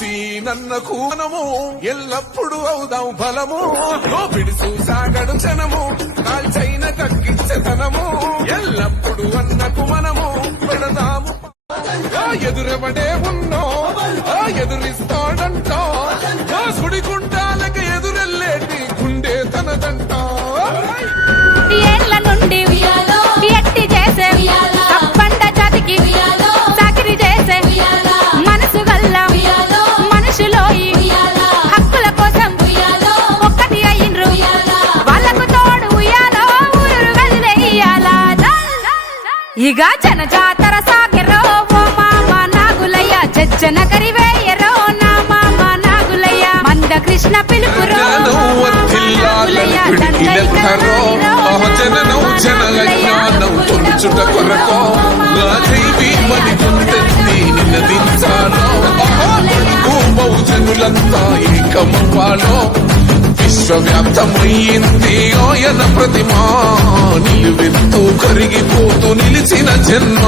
చూసి నన్నకు మనము ఎల్లప్పుడు అవుదాం బలము దోపిడి చూసాగడు క్షణము కాల్చైన కక్కించతనము ఎల్లప్పుడు అన్నకు మనము పెడదాము ఎదురెవడే ఉన్నో ఎదురిస్తాడంటా సుడిగుండాలకు ఎదురెళ్ళేటి గుండె తనదంట ఏళ్ల నుండి ఎట్టి చేసే పంట జాతికి చాకిరి చేసే మనసు గల్ల మనుషులో హక్కుల కోసం ఒక్కటి అయ్యిండ్రు వాళ్ళకు తోడు ఉయ్యాలో ఊరు వదిలేయాలా ఇక జనజాతర సాగరో ఓ మామ నాగులయ్య జజ్జన కరివేయరో నా మామ నాగులయ్య మంద కృష్ణ పిలుపురో జననం జనజ్ఞానం తొలుచుట కొరకో నిన్నదించాలో బహుజనులంతా ఏకమవ్వాలో విశ్వవ్యాప్తమయ్యింది ఆయన ప్రతిమా నిలువెత్తు కరిగిపోతూ నిలిచిన జన్మ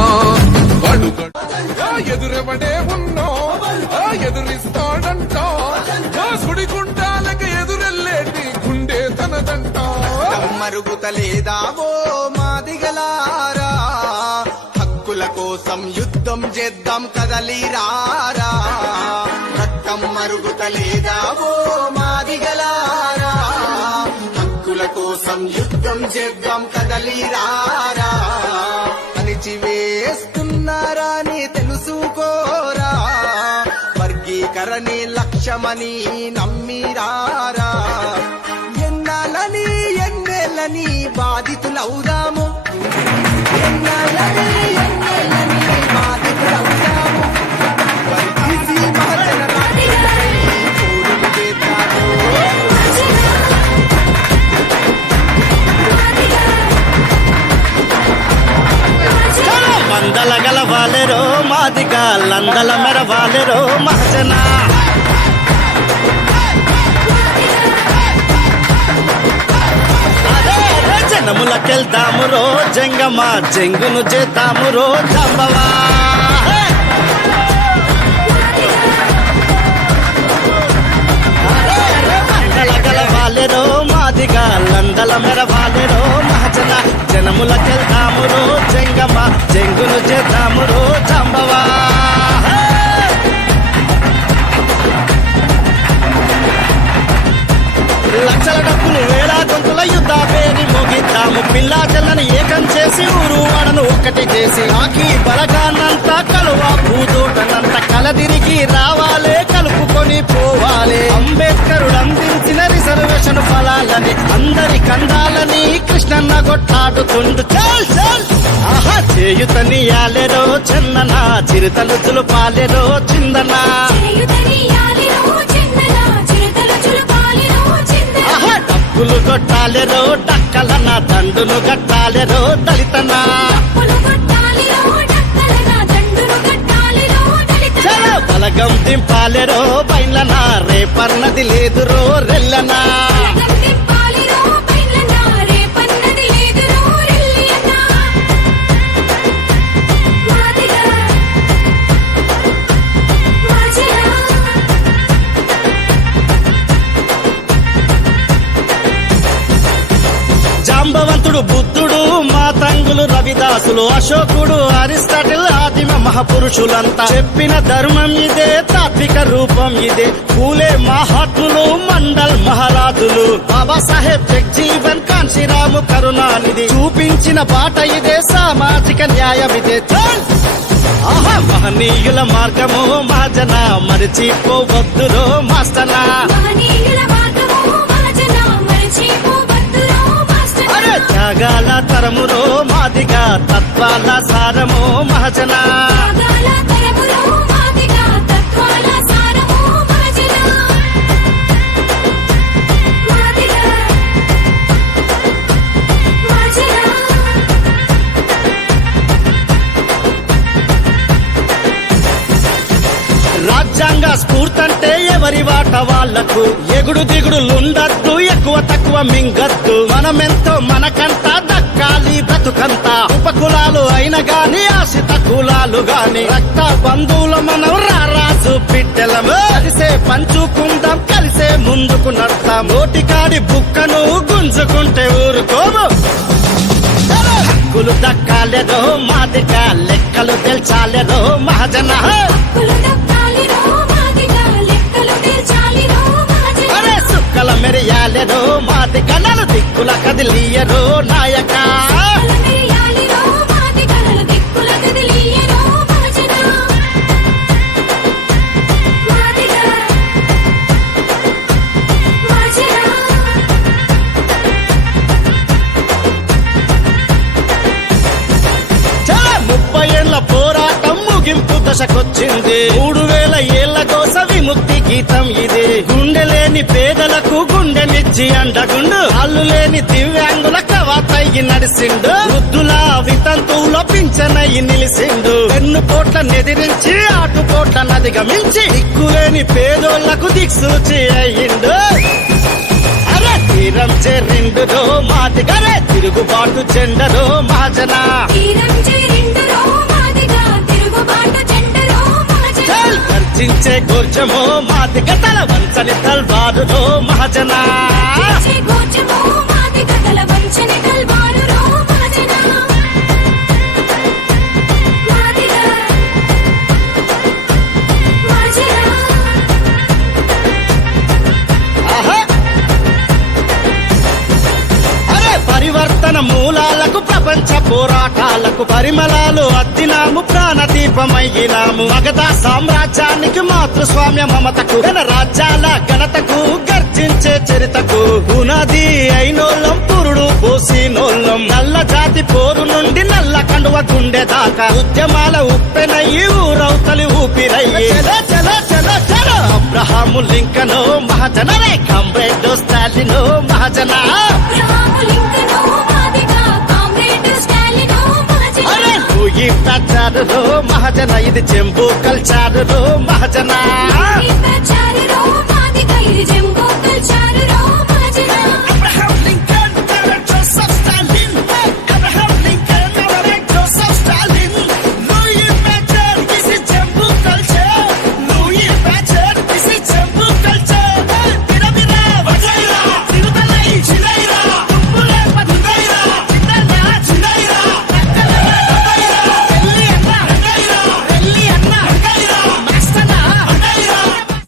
ఎదురెవడే ఉన్నో ఎదురిస్తాడంట సుడిగుండాలకు ఎదురెళ్ళేటి గుండె తనదంట మరుగుతలేదావో మాదిగలారా హక్కుల కోసం యుద్ధం చేద్దాం కదలిరారా రక్తం మరుగుతలేదావో మాదిగలారా హక్కుల కోసం యుద్ధం చేద్దాం కదలిరారా అణిచివేస్తున్నారా అని తెలుసుకోరా వర్గీకరణి లక్ష్యమని నమ్మిరారా ఎన్నాలని ఎన్నేళ్ళని బాధితులవుదాము ఎన్నాలని ఎన్నేళ్ళని బాధితులవుదాము వర్గీసి మహాజన పోరులు చేద్దాము మందల గలవాలెరో మాదిగా లందల మెరవాలెరో మహజన జనములకెళ్తాము రో జంగమా జంగును చేతాము రో జంబవా మందల గలవాలెరో మాదిగా లందల మెరవాలెరో మహజన జనములకెళ్తాము రో జంగమా జంగును చేతాము రో జంబవా లక్షల డబ్బులు వేల గొంతుల యుద్ధ పేరి మోగిద్దాము పిల్లా చెల్లని ఏకం చేసి ఊరు వాడను ఒక్కటి చేసి ఆకి బలగాన్నంతా కలువ భూతోటనంత కలదిరిగి రావాలే కలుపుకొని పోవాలే అంబేద్కరుడు అందించిన రిజర్వేషన్ ఫలాలని అందరి కందాలని కృష్ణన్న కొట్లాడుతుండు చల్ చల్ ఆహా చేయుతనియాలెరో చందన చిరుతలు తులుపాలెరో చిందనా డప్పులు కొట్టాలెరో డక్కలన దండును కట్టాలెరో దళితనా బలగం దింపాలెరో బయలనా రేపన్నది లేదురో రెల్లనా జాంబవంతుడు బుద్ధుడు మాతంగులు రవిదాసులు అశోకుడు అరిస్టాటిల్ ఆదిమ మహాపురుషులంతా చెప్పిన ధర్మం ఇదే తాత్విక రూపం ఇదే పూలే మహాత్ములు మండల్ మహారాజులు బాబాసాహెబ్ జగ్జీవన్ కాంశీరాము కరుణానిధి చూపించిన బాట ఇదే సామాజిక న్యాయం ఇదే ఆహా మహనీయుల మార్గము మహాజన మరిచిపోవద్దురో మాస్టనా త్యాగాల తరమురో మాదిగా తత్వాల సారమో మహజన రాజ్యాంగ స్ఫూర్తంటే ఎవరి వాట వాళ్లకు ఎగుడు దిగుడులుండద్దు ఎక్కువ తక్కువ మింగద్దు మనమెంతో మనకంతా దక్కు బతకాలి బ్రతుకంతా ఉపకులాలు అయిన గాని ఆశిత కులాలు గాని రక్త బంధువుల మనం రారాజు బిడ్డలము కలిసే పంచుకుందాం కలిసే ముందుకు నడతాం నోటికాడి బుక్కను గుంజుకుంటే ఊరుకోము హక్కులు దక్కాలెరో మాదిక లెక్కలు తెల్చాలెరో మహాజన అరే సుక్కల మెరియాలెరో మాదిక నలు దిక్కుల కదిలియరో నాయక పోరాటం ముగింపు దశకొచ్చింది 3000 ఏళ్ల కోస విముక్తి గీతం ఇది గుండె లేని పేదలకు గుండెనిచ్చి అండగుండు అల్లు లేని దివ్యాంగుల కవాతయ్యి నడిసిండు వృద్ధుల వితంతువుల పింఛనయ్యి నిలిసిండు ఎన్ను కోట్ల నెదిరించి ఆటుకోట్ల నదిగమించి దిక్కులేని పేదోళ్లకు దిక్సూచి అయ్యిండు అరే తీరం చెరిండురో మాదిగరే తిరుగుబాటు చెండరో మహాజన గర్జించే గోర్జమో మాదిగ తల వంచని తల్వారురో మహాజన పరివర్తన మూలాలకు ప్రపంచ పోరాటాలకు పరిమళాలు అద్దినాము ప్రాణదీపమయ్యినాము మగధ సామ్రాజ్యానికి మాతృస్వామ్య మమతకు రాజ్యాల ఘనతకు గర్జించే చరితకు పునాది అయినోళ్ళం పురుడు పోసినోళ్ళం నల్ల జాతి పోరు నుండి నల్ల కండువ గుండె దాకా ఉద్యమాల ఉప్పెనయ్యి ఊరవుతలి ఊపిరయ్యి చలో చలో చలో అబ్రహాము లింకను మహాజన రే కామ్రేడ్ స్టాలిను మహాజన ఈ ప్రచారులో మహాజన ఇది చెంబు కల్చారులో మహాజన చెంబు